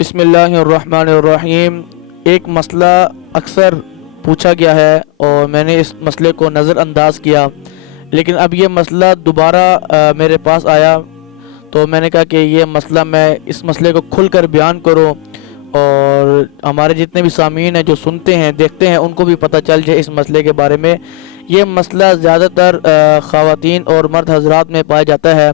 بسم اللہ الرحمن الرحیم۔ ایک مسئلہ اکثر پوچھا گیا ہے اور میں نے اس مسئلے کو نظر انداز کیا، لیکن اب یہ مسئلہ دوبارہ میرے پاس آیا تو میں نے کہا کہ یہ مسئلہ میں اس مسئلے کو کھل کر بیان کروں اور ہمارے جتنے بھی سامعین ہیں جو سنتے ہیں دیکھتے ہیں ان کو بھی پتہ چل جائے اس مسئلے کے بارے میں۔ یہ مسئلہ زیادہ تر خواتین اور مرد حضرات میں پایا جاتا ہے۔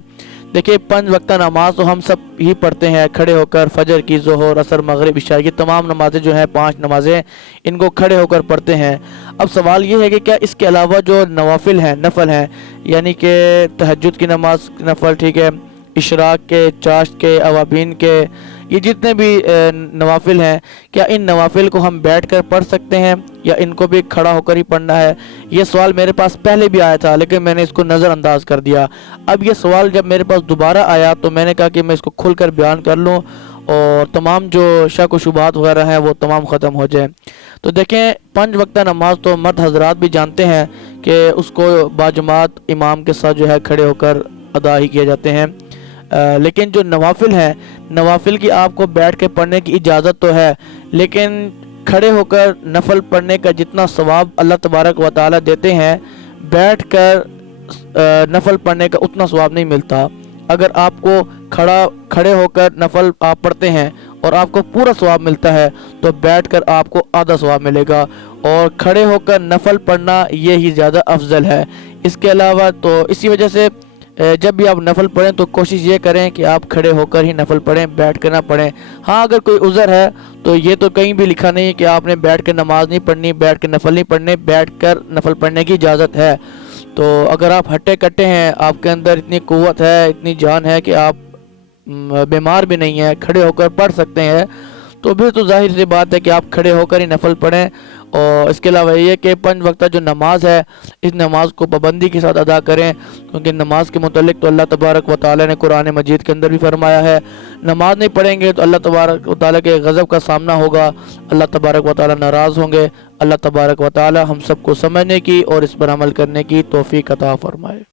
دیکھیے، 5 وقتہ نماز تو ہم سب ہی پڑھتے ہیں کھڑے ہو کر، فجر کی، ظہر، عصر، مغرب، عشاء، یہ تمام نمازیں جو ہیں 5 نمازیں ان کو کھڑے ہو کر پڑھتے ہیں۔ اب سوال یہ ہے کہ کیا اس کے علاوہ جو نوافل ہیں، نفل ہیں، یعنی کہ تہجد کی نماز نفل، ٹھیک ہے، اشراق کے، چاشت کے، اوابین کے، یہ جتنے بھی نوافل ہیں، کیا ان نوافل کو ہم بیٹھ کر پڑھ سکتے ہیں یا ان کو بھی کھڑا ہو کر ہی پڑھنا ہے؟ یہ سوال میرے پاس پہلے بھی آیا تھا لیکن میں نے اس کو نظر انداز کر دیا۔ اب یہ سوال جب میرے پاس دوبارہ آیا تو میں نے کہا کہ میں اس کو کھل کر بیان کر لوں اور تمام جو شک و شبہات وغیرہ ہیں وہ تمام ختم ہو جائیں۔ تو دیکھیں، 5 وقتہ نماز تو مرد حضرات بھی جانتے ہیں کہ اس کو باجماعت امام کے ساتھ جو ہے کھڑے ہو کر ادا ہی کیے جاتے ہیں، لیکن جو نوافل ہیں، نوافل کی آپ کو بیٹھ کے پڑھنے کی اجازت تو ہے، لیکن کھڑے ہو کر نفل پڑھنے کا جتنا ثواب اللہ تبارک و تعالی دیتے ہیں، بیٹھ کر نفل پڑھنے کا اتنا ثواب نہیں ملتا۔ اگر آپ کو کھڑے ہو کر نفل آپ پڑھتے ہیں اور آپ کو پورا ثواب ملتا ہے تو بیٹھ کر آپ کو آدھا ثواب ملے گا، اور کھڑے ہو کر نفل پڑھنا یہی زیادہ افضل ہے۔ اس کے علاوہ تو اسی وجہ سے جب بھی آپ نفل پڑھیں تو کوشش یہ کریں کہ آپ کھڑے ہو کر ہی نفل پڑھیں، بیٹھ کر نہ پڑھیں۔ ہاں، اگر کوئی عذر ہے تو یہ تو کہیں بھی لکھا نہیں کہ آپ نے بیٹھ کر نماز نہیں پڑھنی، بیٹھ کر نفل نہیں پڑھنے، بیٹھ کر نفل پڑھنے کی اجازت ہے۔ تو اگر آپ ہٹے کٹے ہیں، آپ کے اندر اتنی قوت ہے، اتنی جان ہے کہ آپ بیمار بھی نہیں ہیں، کھڑے ہو کر پڑھ سکتے ہیں، تو پھر تو ظاہر سی بات ہے کہ آپ کھڑے ہو کر ہی نفل پڑھیں۔ اور اس کے علاوہ یہ کہ 5 وقتہ جو نماز ہے، اس نماز کو پابندی کے ساتھ ادا کریں، کیونکہ نماز کے متعلق تو اللہ تبارک و تعالی نے قرآن مجید کے اندر بھی فرمایا ہے، نماز نہیں پڑھیں گے تو اللہ تبارک و تعالی کے غضب کا سامنا ہوگا، اللہ تبارک و تعالی ناراض ہوں گے۔ اللہ تبارک و تعالی ہم سب کو سمجھنے کی اور اس پر عمل کرنے کی توفیق عطا فرمائے۔